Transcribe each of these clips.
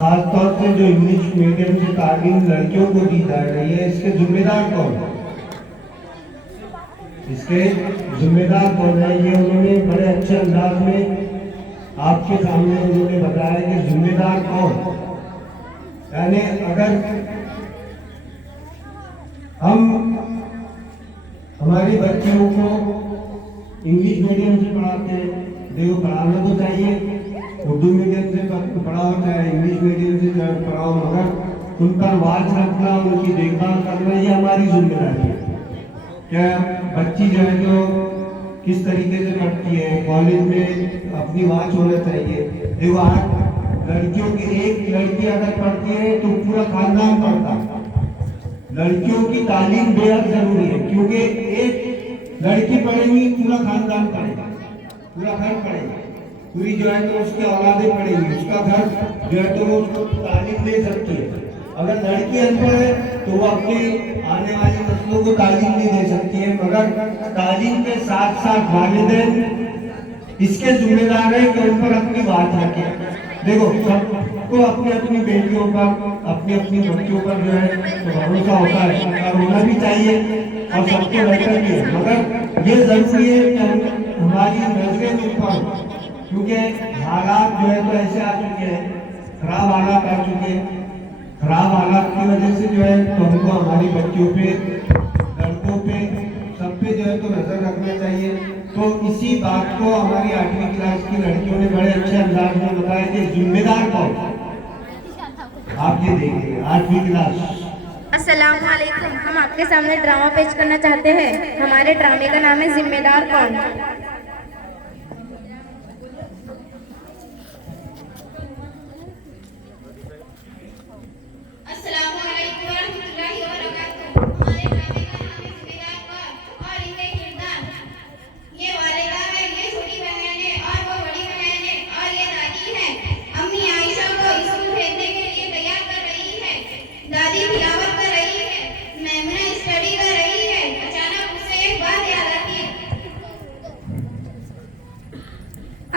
खासतौर से जो इंग्लिश मीडियम से तालीम लड़कियों को दी जा रही है, इसके जिम्मेदार कौन है? इसके जिम्मेदार कौन है? ये उन्होंने बड़े अच्छे अंदाज में आपके सामने उन्होंने बताया कि जिम्मेदार कौन। यानी अगर हम हमारी बच्चियों को इंग्लिश मीडियम से पढ़ाते हैं, देखो पढ़ाना तो चाहिए, उर्दू मीडियम से पढ़ाओ चाहे इंग्लिश मीडियम से पढ़ाओ, मगर उन पर वाच रखना, उनकी देखभाल करना ये हमारी जिम्मेदारी है। क्या बच्ची जो है जो किस तरीके से पढ़ती है, कॉलेज में अपनी वाच होना चाहिए। देखो आज लड़कियों की एक लड़की अगर पढ़ती है तो पूरा खानदान पढ़ता है। लड़कियों की तालीम बेहद जरूरी है, क्योंकि एक लड़की पढ़ेगी पूरा खानदान पढ़ेगा, पूरा घर पढ़ेगा, पूरी जो है तो उसकी औलादें पढ़ेंगी, उसका घर जो है तो वो उसको तालीम दे सकती है। अगर लड़की अनपढ़ है तो वो अपनी आने वाली नस्लों को तालीम नहीं दे सकती है। मगर तालीम के साथ साथ वालिदैन इसके जिम्मेदार है कि उन पर अपनी बात रखें। देखो सबको अपनी अपनी बेटियों पर, अपनी अपनी बच्चियों पर जो है तो भरोसा होता है और होना भी चाहिए और सबको बेहतर भी है, मगर ये जरूरी है कि हमारी नजरें उन पर, क्योंकि हालात जो है तो ऐसे आ चुके हैं, खराब हालात आ चुके हैं। खराब हालात की वजह से जो है तो हमको हमारी बच्चियों पे, लड़कों पे, सब पे जो है तो नजर रखना चाहिए। तो इसी बात को हमारी 8वीं क्लास की लड़कियों ने बड़े अच्छे अंदाज में बताया कि जिम्मेदार कौन। आप ये देखिए 8वीं क्लास। अस्सलाम वालेकुम। हम आपके सामने ड्रामा पेश करना चाहते हैं। हमारे ड्रामे का नाम है जिम्मेदार कौन।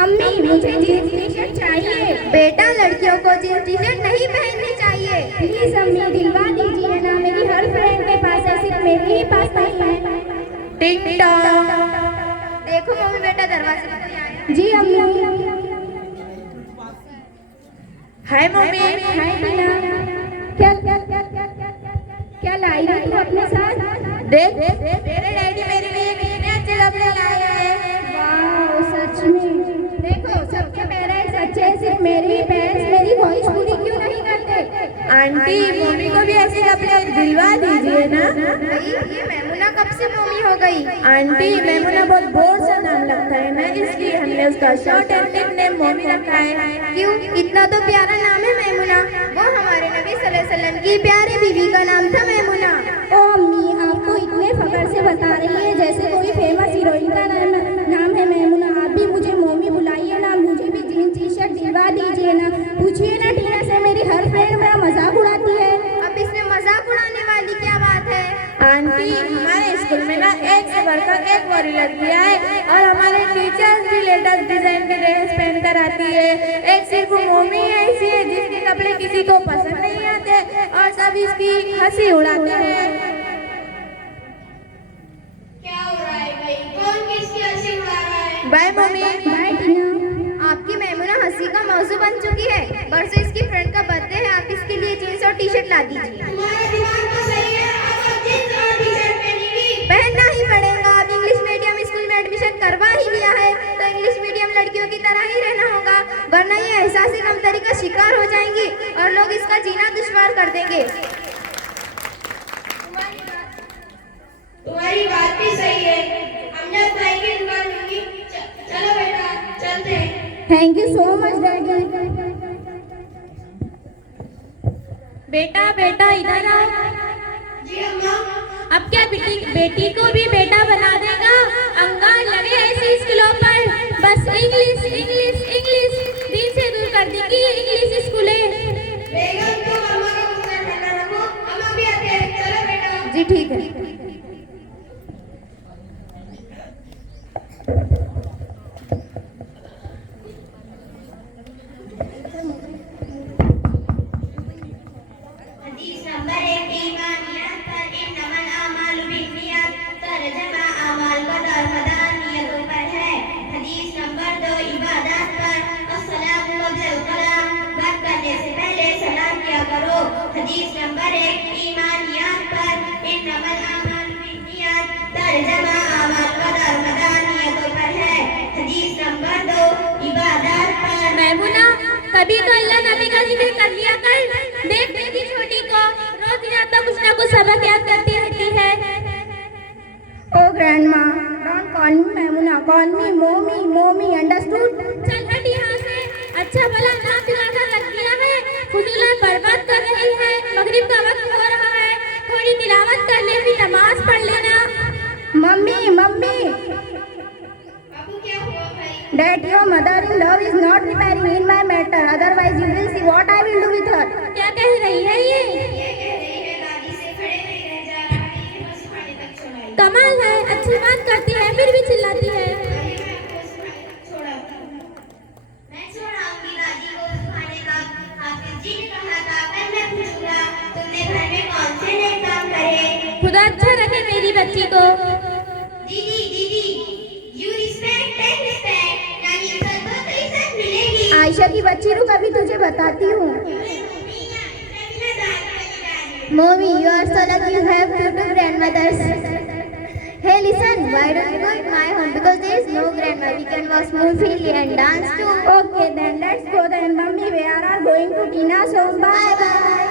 अम्मी मुझे जींस टी शर्ट चाहिए। बेटा लड़कियों को जींस टी शर्ट नहीं पहननी चाहिए। प्लीज अम्मी दिलवा दीजिए ना, मेरी हर फ्रेंड के पास है, सिर्फ मेरे ही पास नहीं है। टिंग टॉन्ग। देखो मम्मी बेटा दरवाजे पर कोई आया। जी अम्मी। हाय मम्मी। हाय टीना। क्या क्या क्या क्या क्या लाई है तू अपने साथ? देख तेरे डैडी मेरे लिए कितने अच्छे कपड़े लाए हैं। वाह सच में। देखो सबके पेरेंट्स अच्छे, सिर्फ मेरे ही पेरेंट्स मेरी ख्वाहिश पूरी क्यों नहीं करते? आंटी मम्मी को भी ऐसे कपड़े दिलवा दीजिए ना। ये मैमुना कब से मम्मी हो गई? आंटी मैमुना बहुत बोर्ड सा नाम लगता है ना, इसलिए हमने उसका short and nick name mummy रखा है। क्यों? इतना तो प्यारा नाम है मैमुना। वो हमारे नबी सल्लल्लाहु अलैहि वसल्लम की प्यारी बीवी का नाम था मैमुना। ओ अम्मी आप तो इतने फख्र से बता रही है जैसे कोई फेमस हीरोइन का नाम है मैमुना। आप भी मुझे मम्मी बुलाइए ना, मुझे भी जीन्स टी शर्ट दिलवा दीजिए ना। पूछिए ना टीना से, मेरी हर फ्रेंड मेरा मजाक उड़ाती है। अब इसमें मजाक उड़ाने वाली क्या बात है? आंटी हमारे स्कूल में ना एक से बढ़कर एक बड़ी लड़कियां है और हमारे टीचर्स भी लेटेस्ट डिजाइन के ड्रेस पहन कर आती है। एक सिर्फ मम्मी ऐसी है जिसके कपड़े किसी को पसंद नहीं आते और सब इसकी हंसी उड़ाते हैं। क्या हो रहा है भाई? कौन किसकी हंसी उड़ा रहा है? Bye mummy. Bye Tina. आपकी मैमुना हंसी का मौजू बन चुकी है। परसों इसकी फ्रेंड का बर्थडे है, आप इसके लिए जीन्स और टी शर्ट ला दीजिए। तुम्हारा दिमाग तो सही है, अब जींस और टी शर्ट पहनेगी। पहनना ही पड़ेगा। अब इंग्लिश मीडियम स्कूल में एडमिशन करवा ही लिया है तो इंग्लिश मीडियम लड़कियों की तरह ही रहना होगा, वरना ये एहसास कमतरी का शिकार हो जाएंगी और लोग इसका जीना दुश्वार कर देंगे। तुम्हारी बात भी सही है। अमजद भाई की दुकान होगी। चलो बेटा चलते हैं। Thank you so much daddy. बेटा बेटा इधर आओ। जी अम्मा। अब क्या बेटी को भी बेटा बना देगा? अंगार लगे ऐसे स्कूलों पर, बस इंग्लिश इंग्लिश इंग्लिश, दिन से दूर कर देगी इंग्लिश स्कूलें। बेगम तुम अम्मा का गुस्सा ठंडा रखो, अम्मा भी आते हैं। चलो बेटा। जी ठीक है। जमा अमल कदर मदानियतों पर है। हदीस नंबर 2 इबादत पर। मैमुना, कभी तो अल्लाह नबी का जिक्र कर लिया कर। देख मेरी छोटी को रोज या तो कुछ ना कुछ सबक याद करती रहती है। Oh grandma, don't call me Maimuna, call me Momi, Momi, understood? चल हट यहाँ से। अच्छा भला नाम दिलाकर रख दिया है, फुजूल बर्बाद कर रही है। मगरिब का वक्त हो रहा है, थोड़ी तिलावत कर ले, फिर नमाज पढ़ लेना। Mummy, Mummy, बाबू क्या हुआ भाई? that your mother-in-law is not repairing in my matter. Otherwise, you will see what I will do with her. क्या कह रही है ये? ये कह रही है दादी से खड़े नहीं रह जा रहा है, बस खाने तक छोड़ाई। कमाल है, अच्छी बात करती है फिर भी चिल्लाती है। अरे मैं आपको सुखाने तक छोड़ाती हूँ। मैं छोड़ाऊंगी दादी को सुखाने तक। हाफिज जी ने कहा था पर मैं पूछूंगा तुमने घर में कौन से नए काम करे? खुदा अच्छा रखे मेरी बच्ची को। दीदी दीदी यू रिस्पेक्ट टेक रिस्पेक्ट, यानी इज्जत दो तो इज्जत मिलेगी। आयशा की बच्ची रुक, अभी तुझे बताती हूँ. Mommy, you are so lucky you have two grandmothers. Hey, listen, why don't you go to my home? Because there is no grandma. We can watch movie and dance too. Okay, then let's go then. Mummy, we are going to Tina's home. Bye bye.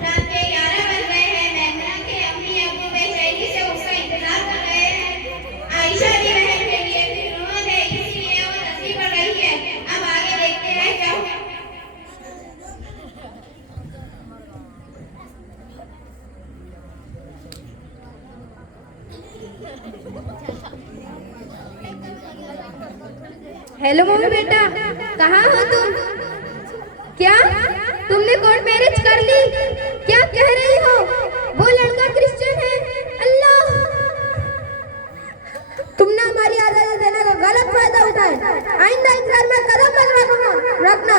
रात के 11 बज गए हैं। मैमुना के अम्मी अब्बू बेचैनी से उसका इंतजार कर रहे हैं। आयशा की बहन के लिए फिक्र है, इसलिए वो तस्वीर पढ़ रही है। अब आगे देखते हैं क्या हुआ। हेलो मम्मी बेटा, कहाँ हो तुम? क्या तुमने कोर्ट मैरिज कर ली? क्या कह रही हो? वो लड़का क्रिश्चियन है। अल्लाह, तुमने हमारी आजादी देने का गलत फायदा उठाया. आइंदा इस घर में कदम मत रखना.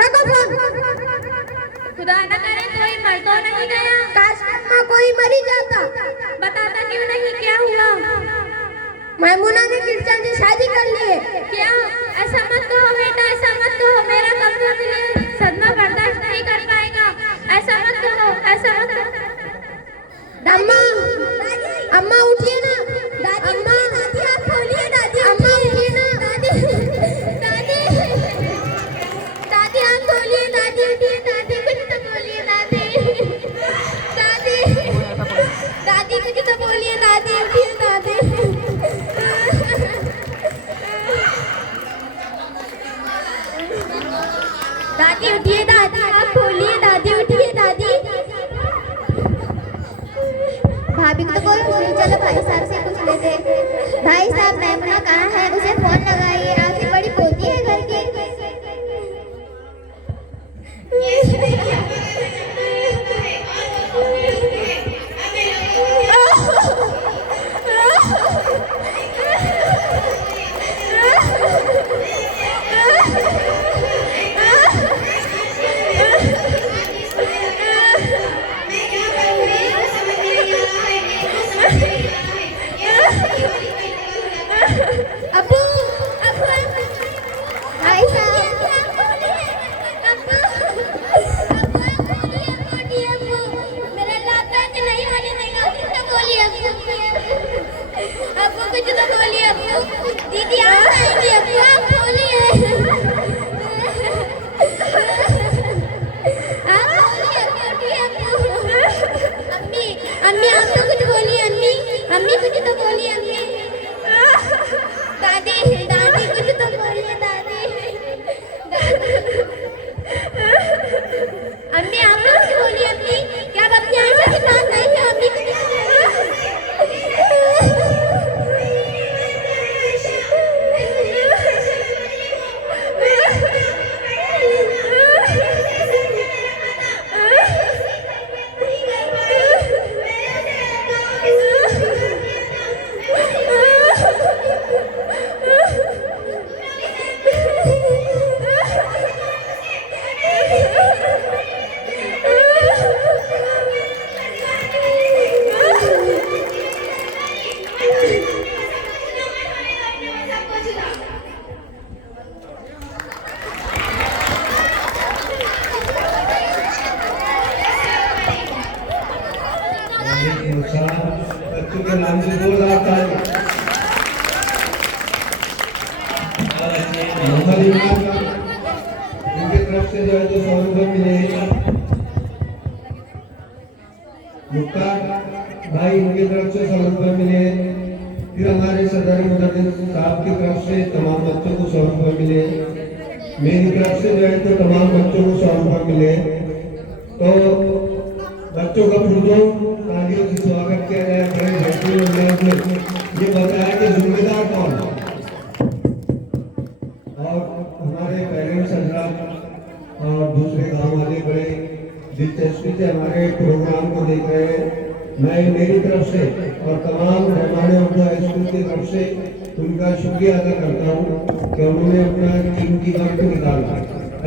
रखो फोन. खुदा न करे कोई मर तो नहीं गया। काश में कोई मरी जाता. बताता क्यों नहीं, क्या हुआ? मैमुना ने क्रिश्चियन से शादी कर ली है. क्या? ऐसा मत कहो बेटा, ऐसा मत कहो। मेरा कब्जा मिले सदमा बर्दाश्त नहीं कर पाएगा। ऐसा मत कहो, ऐसा मत कहो। अम्मा, अम्मा उठिए ना. दादी, अम्मा, दादी आप खोलिए. दादी, अम्मा उठिए ना. दादी, दादी, दादी आप खोलिए. दादी उठिए. दादी कुछ तो बोलिए. दादी, दादी, दादी कुछ तो बोलिए. दादी उठिए. दादी, दादी उठिए. दादी आप खोलिए. दादी उठिए. दादी, भाभी को तो बोलो नहीं. चलो भाई साहब से पूछ लेते. भाई साहब, मैमुना कहाँ है? उसे फोन लगाइए. आखिर बड़ी पोती है घर की. अब्बू, अब्बू, भाई साहब, अब्बू, अब्बू, मेरा लाता कि नहीं होने देगा. कुछ तो बोलिए अब्बू. अब्बू कुछ तो बोलिए अब्बू. दीदी आ जाएंगी. अब्बू आप बोलिए. आप बोलिए अब्बू. अम्मी, अम्मी आप तो कुछ बोलिए. अम्मी, अम्मी कुछ तो बोलिए. अम्मी, दादी, दादी कुछ तो बोलिए. दादी, दादी, अम्मी आप कुछ बोलिए. अम्मी, क्या आप अपनी आयशा के साथ नहीं है? अम्मी कुछ बच्चों के नाम से जोरदार ताली। मोहम्मद इमरान खान, इनके तरफ से जो है 100 रुपये मिले। मुख्तार भाई, इनकी तरफ से 100 रुपये मिले। फिर हमारे सदर मुदर्रिस साहब की तरफ से तमाम बच्चों को 100 रुपये मिले। मेरी तरफ से जो है तो तमाम बच्चों को 100 रुपये मिले। तो बच्चों का पुरजोर तालियों से स्वागत किया जाए। बड़े बेहतरीन अंदाज में ये बताया कि जिम्मेदार कौन है। और हमारे पेरेंट्स हजरात और दूसरे गांव वाले बड़े दिलचस्पी से हमारे प्रोग्राम को देख रहे हैं। मैं मेरी तरफ से और तमाम रहमान उर्दू हाई स्कूल की तरफ से उनका शुक्रिया अदा करता हूँ कि उन्होंने अपना कीमती वक्त निकाला।